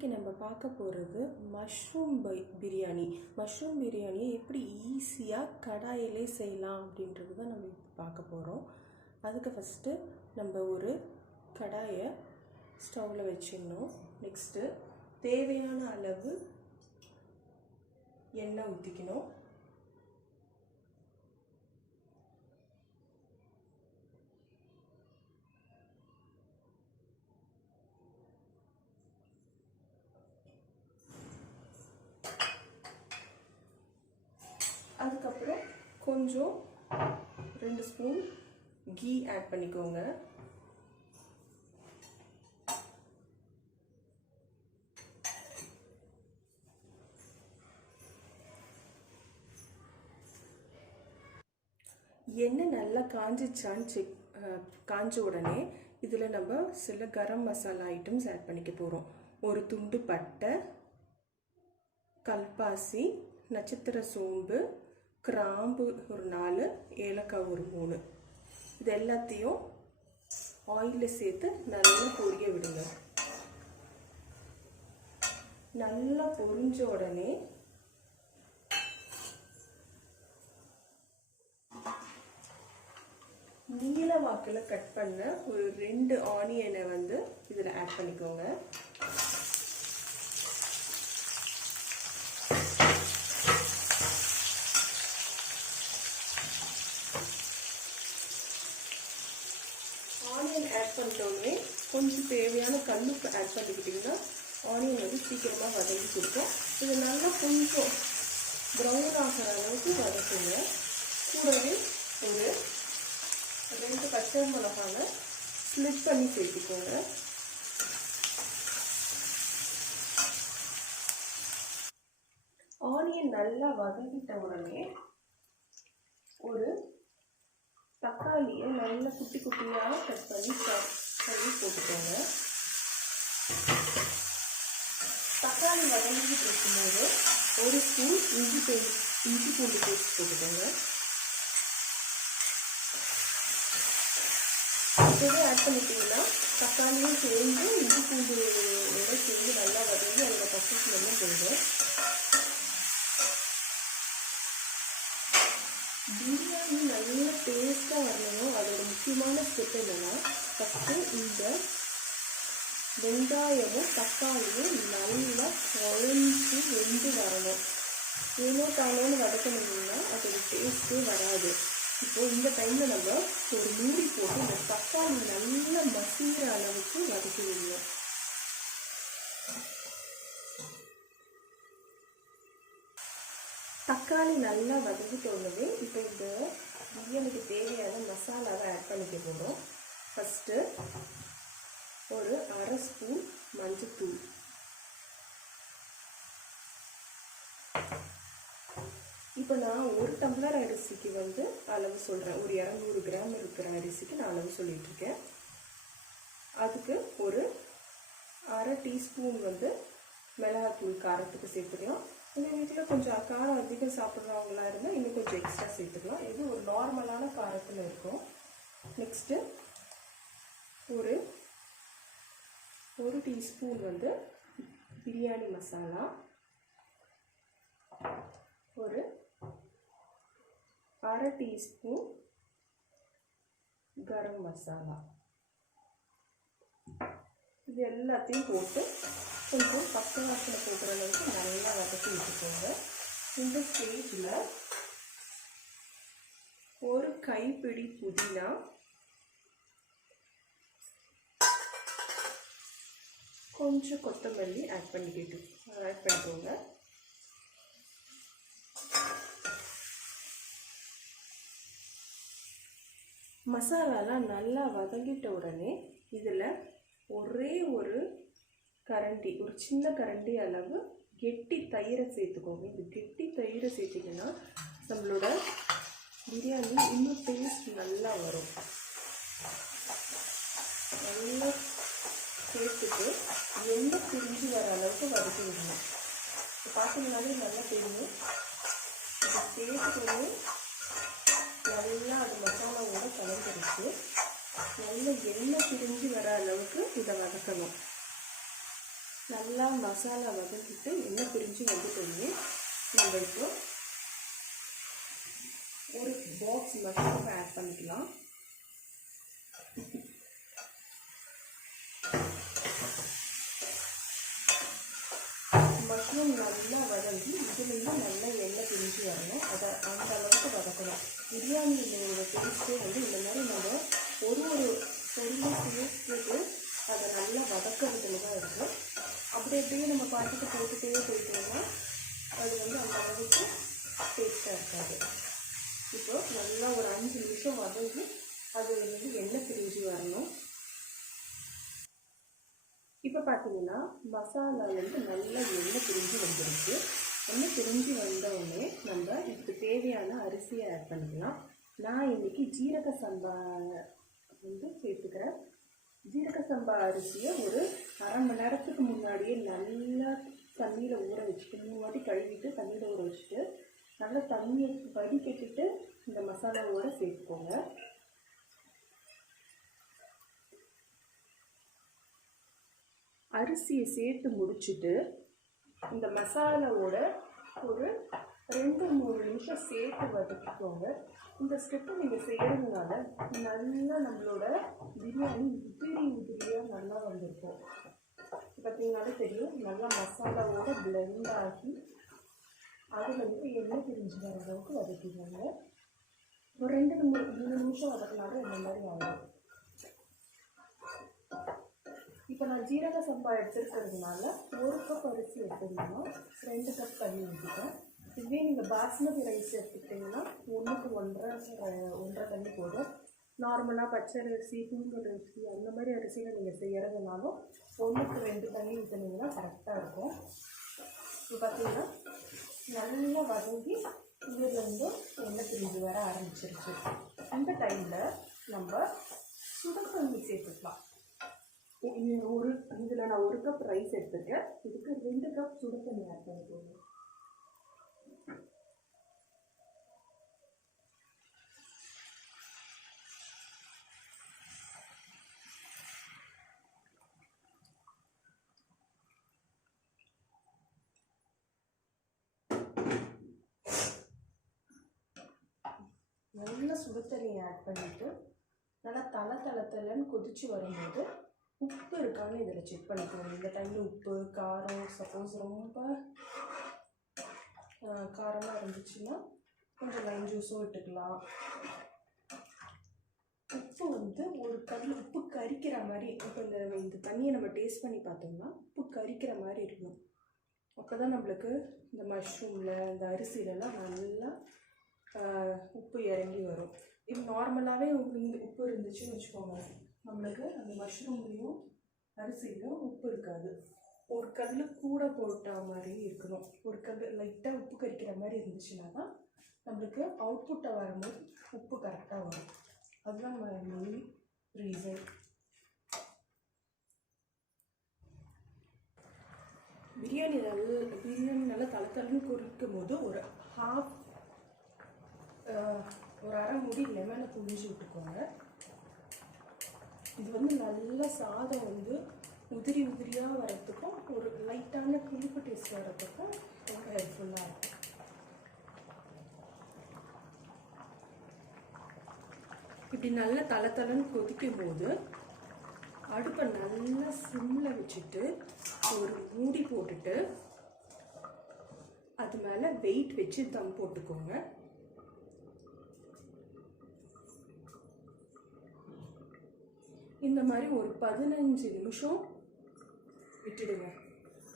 இன்றைக்கி நம்ம பார்க்க போகிறது மஷ்ரூம் பிரியாணி. மஷ்ரூம் பிரியாணியை எப்படி ஈஸியாக கடாயிலே செய்யலாம் அப்படின்றது தான் நம்ம இப்போ பார்க்க போகிறோம். அதுக்கு ஃபஸ்ட்டு நம்ம ஒரு கடாயை ஸ்டவ்வில் வச்சிடணும். நெக்ஸ்ட்டு தேவையான அளவு எண்ணெய் ஊற்றிக்கணும். அதுக்கப்புறம் கொஞ்சம் 2 ஸ்பூன் கீ ஆட் பண்ணிக்கோங்க. எண்ணெய் நல்லா காஞ்ச உடனே இதில் நம்ம சில கரம் மசாலா ஐட்டம்ஸ் ஆட் பண்ணிக்க போகிறோம். ஒரு துண்டு பட்டை, கல்பாசி, நட்சத்திர சோம்பு, கிராம்பு ஒரு 4, ஏலக்காய் ஒரு 3. இது எல்லாத்தையும் ஆயிலில் சேர்த்து நல்லா பொரிய விடுங்க. நல்லா பொரிஞ்ச உடனே நீல வாக்கில் கட் பண்ண ஒரு 2 ஆனியனை இதில் ஆட் பண்ணிக்கோங்க. ஆனியன் ஆட் பண்ணிட்டோன்னே கொஞ்சம் தேவையான கல்லுப்பு ஆட் பண்ணிக்கிட்டிங்கன்னா ஆனியன் சீக்கிரமாக வதங்கி கொடுக்கும். இது நல்லா கொஞ்சம் ப்ரௌன் ஆகிற அளவுக்கு வதக்குங்க. கூடவே ஒரு 2 பச்சை மிளகாவை ஸ்லிப் பண்ணி சேர்த்துக்கோங்க. ஆனியன் நல்லா வதங்கிட்ட உடனே ஒரு தக்காளியை நல்லா குட்டி குட்டியாக கட் பண்ணி போட்டுக்கோங்க. தக்காளி வதங்கிட்டு இருக்கும்போது ஒரு ஸ்பூன் இஞ்சி பூண்டு பேஸ்ட் போட்டுக்கோங்க. இப்போவே ஆட் பண்ணிட்டீங்கன்னா தக்காளியும் சேர்ந்து இஞ்சி பூண்டோட சேர்ந்து நல்லா வதங்கி அதில் பச்சை ஸ்மெல்லும் போயிடும். பிரியாணி நல்லா டேஸ்ட்டாக வரணும். அதோட முக்கியமான ஸ்டெப் என்னென்னா, ஃபஸ்ட்டு இந்த வெங்காயமும் தக்காளியும் நல்லா குழஞ்சி வெந்து வரணும். ஏனோ தானோன்னு வதக்கணும்னா அதோட டேஸ்ட்டே வராது. இப்போது இந்த டைமில் நம்ம ஒரு மூடி போட்டு இந்த தக்காளி நல்லா மசிகிற அளவுக்கு வதக்கி விடணும். தக்காளி நல்லா வதங்கிட்டோன்னே இப்போ இந்த பிரியாணிக்கு தேவையான மசாலாவை ஆட் பண்ணிக்க போகிறோம். ஃபஸ்ட்டு ஒரு 1/2 ஸ்பூன் மஞ்சத்தூள், இப்போ நான் 1 டம்ளர் அரிசிக்கு அளவு சொல்கிறேன். ஒரு 200 கிராம் இருக்கிற அரிசிக்கு நான் அளவு சொல்லிகிட்ருக்கேன். அதுக்கு ஒரு 1/2 டீஸ்பூன் மிளகாத்தூள் காரத்துக்கு சேர்த்துக்கலாம். உங்கள் வீட்டில் கொஞ்சம் காரம் அதிகம் சாப்பிட்றவங்களா இருந்தால் இன்னும் கொஞ்சம் எக்ஸ்ட்ரா சேர்த்துக்கலாம். இது ஒரு நார்மலான காரத்தில் இருக்கும். நெக்ஸ்ட்டு ஒரு 1 டீஸ்பூன் பிரியாணி மசாலா, ஒரு 1/2 டீஸ்பூன் கரம் மசாலா. இது எல்லாத்தையும் போட்டு கொஞ்சம் பச்சை வாசனை போடுற அளவுக்கு நல்லா வதக்கி விட்டுக்கோங்க. இந்த ஸ்டேஜில் ஒரு கைப்பிடி புதினா, கொஞ்சம் கொத்தமல்லி ஆட் பண்ணிக்கோங்க. மசாலாலாம் நல்லா வதங்கிட்ட உடனே இதில் ஒரே ஒரு கரண்டி, ஒரு சின்ன கரண்டி அளவு கெட்டி தயிரை சேர்த்துக்கோங்க. இது கெட்டி தயிரை சேர்த்திங்கன்னா நம்மளோட பிரியாணி இன்னும் டேஸ்ட் நல்லா வரும். நல்லா சேர்த்துட்டு எண்ணெய் பிரிஞ்சு வர அளவுக்கு வதக்கி விடணும். இப்போ பார்த்தீங்கன்னாலே நல்லா தெரியும். இது சேர்த்துக்கணும். நல்லா அது மசாலாவோட கலந்துருச்சு. நல்ல எண்ணெய் பிரிஞ்சு வர அளவுக்கு இதை வதக்கணும். நல்லா மசாலா வதக்கிட்டு எண்ணெய் பிரிஞ்சு வந்துட்டோமே நம்ம இப்போ ஒரு பாக்ஸ் மஷ்ரூம் ஆட் பண்ணிக்கலாம். மஷ்ரூம் நல்லா வதங்கி இதுலேருந்து நல்லா எண்ணெய் பிரிஞ்சு வரணும். அதை அந்த அளவுக்கு வதக்கணும். பிரியாணியோட டேஸ்ட்டே வந்து இந்த மாதிரி நம்ம ஒரு பொருளை சேர்த்துட்டு அதை நல்லா வதக்கிறதுல தான் இருக்குது. அப்படி அப்படியே நம்ம பாட்டுக்கு போட்டுகிட்டே போயிட்டோம்னா அது வந்து அந்த அளவுக்கு டேஸ்ட்டாக இருக்காது. இப்போ நல்லா ஒரு 5 நிமிஷம் வதங்கி அது வந்து எண்ணெய் பிரிஞ்சு வரணும். இப்போ பார்த்தீங்கன்னா மசாலா வந்து நல்லா எண்ணெய் பிரிஞ்சு வந்துருச்சு. எண்ணெய் பிரிஞ்சு வந்தவுடனே நம்ம இதுக்கு தேவையான அரிசியை ஆட் பண்ணிக்கலாம். நான் இன்றைக்கி ஜீரக சம்பா வந்து சேர்த்துக்கிறேன். ஜீரக சம்பா அரிசியை ஒரு 1/2 மணி நேரத்துக்கு முன்னாடியே நல்லா தண்ணியில் ஊற வச்சுட்டு 3 வாட்டி கழுவிட்டு தண்ணியில் ஊற வச்சுட்டு நல்லா தண்ணியை வடிகட்டிட்டு இந்த மசாலாவோடு சேர்த்துக்கோங்க. அரிசியை சேர்த்து முடிச்சுட்டு இந்த மசாலாவோட ஒரு 2-3 நிமிஷம் சேர்த்து வதக்கிக்கோங்க. இந்த ஸ்டெப்பை நீங்கள் செய்கிறதுனால நல்லா நம்மளோட பிரியாணி உதிரியாக நல்லா வந்திருக்கும். பார்த்தீங்கன்னாலே தெரியும், நல்லா மசாலாவோட பிளெண்ட் ஆகி அதில் வந்து எண்ணெய் பிரிஞ்சு வர அளவுக்கு வதக்கிக்கோங்க. ஒரு 2-3 நிமிஷம் வதக்கினாலும் இந்த மாதிரி ஆகும். இப்போ நான் ஜீரக சம்பா எடுத்துருக்கிறதுனால 1 கப் அரிசி எடுத்துருந்தோம்னா 2 கப் தண்ணி ஊற்றிட்டேன். இதே நீங்கள் பாஸ்மதி ரைஸ் எடுத்துக்கிட்டிங்கன்னா 1க்கு 1.5 தண்ணி போதும். நார்மலாக பச்சை அரிசி, புழுங்கல் அரிசி அந்த மாதிரி அரிசியில் நீங்கள் செய்கிறதுனாலும் 1க்கு 2 தண்ணி ஊற்றினீங்கன்னா கரெக்டாக இருக்கும். இப்போ பார்த்தீங்கன்னா நல்லா வதங்கி இதுலேருந்து எண்ணெய் பிரிஞ்சு வர ஆரம்பிச்சிருச்சு. அந்த டைமில் நம்ம சுடுதண்ணி சேர்த்துக்கலாம். இதில் நான் 1 கப் ரைஸ் எடுத்துருக்கேன். இதுக்கு 2 கப் சுடு தண்ணி ஆட் பண்ணிக்கோங்க. நல்லா சுடு தண்ணி ஆட் பண்ணிவிட்டு நல்லா தளன்னு கொதிச்சு வரும்போது உப்பு இருக்கான்னு இதில் செக் பண்ணிக்கோங்க. இந்த டைமில் உப்பு, காரம், சப்போஸ் ரொம்ப காரமாக இருந்துச்சுன்னா கொஞ்சம் லைம் ஜூஸும் விட்டுக்கலாம். உப்பு வந்து ஒரு கல் உப்பு கரிக்கிற மாதிரி, இப்போ இந்த தண்ணியை நம்ம டேஸ்ட் பண்ணி பார்த்தோம்னா உப்பு கரிக்கிற மாதிரி இருக்கணும். அப்போ தான் நம்மளுக்கு இந்த மஷ்ரூமில் இந்த அரிசிலெலாம் நல்லா உப்பு இறங்கி வரும். இது நார்மலாகவே உப்பு இருந்துச்சுன்னு வச்சுக்கோங்க, நம்மளுக்கு அந்த மஷ்ரூம்லேயும் அரிசிலையும் உப்பு இருக்காது. ஒரு கல் கூட போட்ட மாதிரி இருக்கணும். ஒரு கல் லைட்டாக உப்பு கரிக்கிற மாதிரி இருந்துச்சுன்னா தான் நம்மளுக்கு அவுட்புட்டை வரும்போது உப்பு கரெக்டாக வரும். அதுதான் மெயின் ரீசன். பிரியாணி நல்லா தளன்னு கொதிக்கும் போது ஒரு அரை மூடி லெமனை புழிஞ்சு விட்டுக்கோங்க. இது வந்து நல்ல சாதம் வந்து உதிரியாக வரத்துக்கும் ஒரு லைட்டான புளிப்பு டேஸ்ட் வரத்துக்கும் ரொம்ப ஹெல்ப்ஃபுல்லாக இருக்கும். இப்படி நல்லா தளன்னு கொதிக்கும் போது அடுப்பை நல்லா சிம்மில் வச்சுட்டு ஒரு மூடி போட்டுட்டு அது மேலே வெயிட் வச்சு தம் போட்டுக்கோங்க. இந்த மாதிரி ஒரு 15 நிமிஷம் விட்டுடுங்க.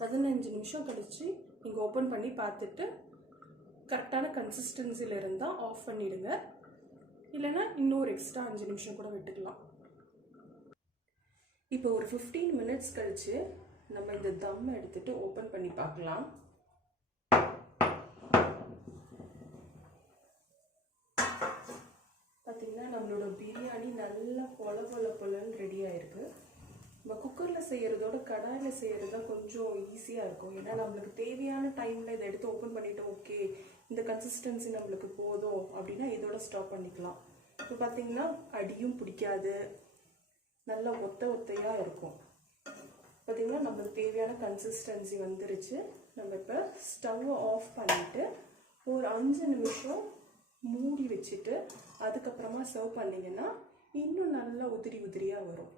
15 நிமிஷம் கழித்து நீங்கள் ஓப்பன் பண்ணி பார்த்துட்டு கரெக்டான கன்சிஸ்டன்சியில் இருந்தால் ஆஃப் பண்ணிவிடுங்க. இல்லைன்னா இன்னொரு எக்ஸ்ட்ரா 5 நிமிஷம் கூட விட்டுக்கலாம். இப்போ ஒரு 15 மினிட்ஸ் கழித்து நம்ம இந்த தம்மை எடுத்துகிட்டு ஓப்பன் பண்ணி பார்க்கலாம். பார்த்திங்கன்னா நம்மளோட பிரியாணி நல்லா பொலன்னு ரெடி ஆகிருக்கு. நம்ம குக்கரில் செய்கிறதோட கடாயில் செய்கிறது தான் கொஞ்சம் ஈஸியாக இருக்கும். ஏன்னா நம்மளுக்கு தேவையான டைமில் இதை எடுத்து ஓப்பன் பண்ணிவிட்டு ஓகே இந்த கன்சிஸ்டன்சி நம்மளுக்கு போதும் அப்படின்னா இதோட ஸ்டாப் பண்ணிக்கலாம். இப்போ பார்த்திங்கன்னா அடியும் பிடிக்காது, நல்லா ஒத்தையாக இருக்கும். பார்த்தீங்கன்னா நம்மளுக்கு தேவையான கன்சிஸ்டன்சி வந்துருச்சு. நம்ம இப்போ ஸ்டவ்வை ஆஃப் பண்ணிவிட்டு ஒரு 5 நிமிஷம் மூடி வச்சுட்டு அதுக்கப்புறமா சர்வ் பண்ணிங்கன்னா இன்னும் நல்லா உதிரி உதிரியாக வரும்.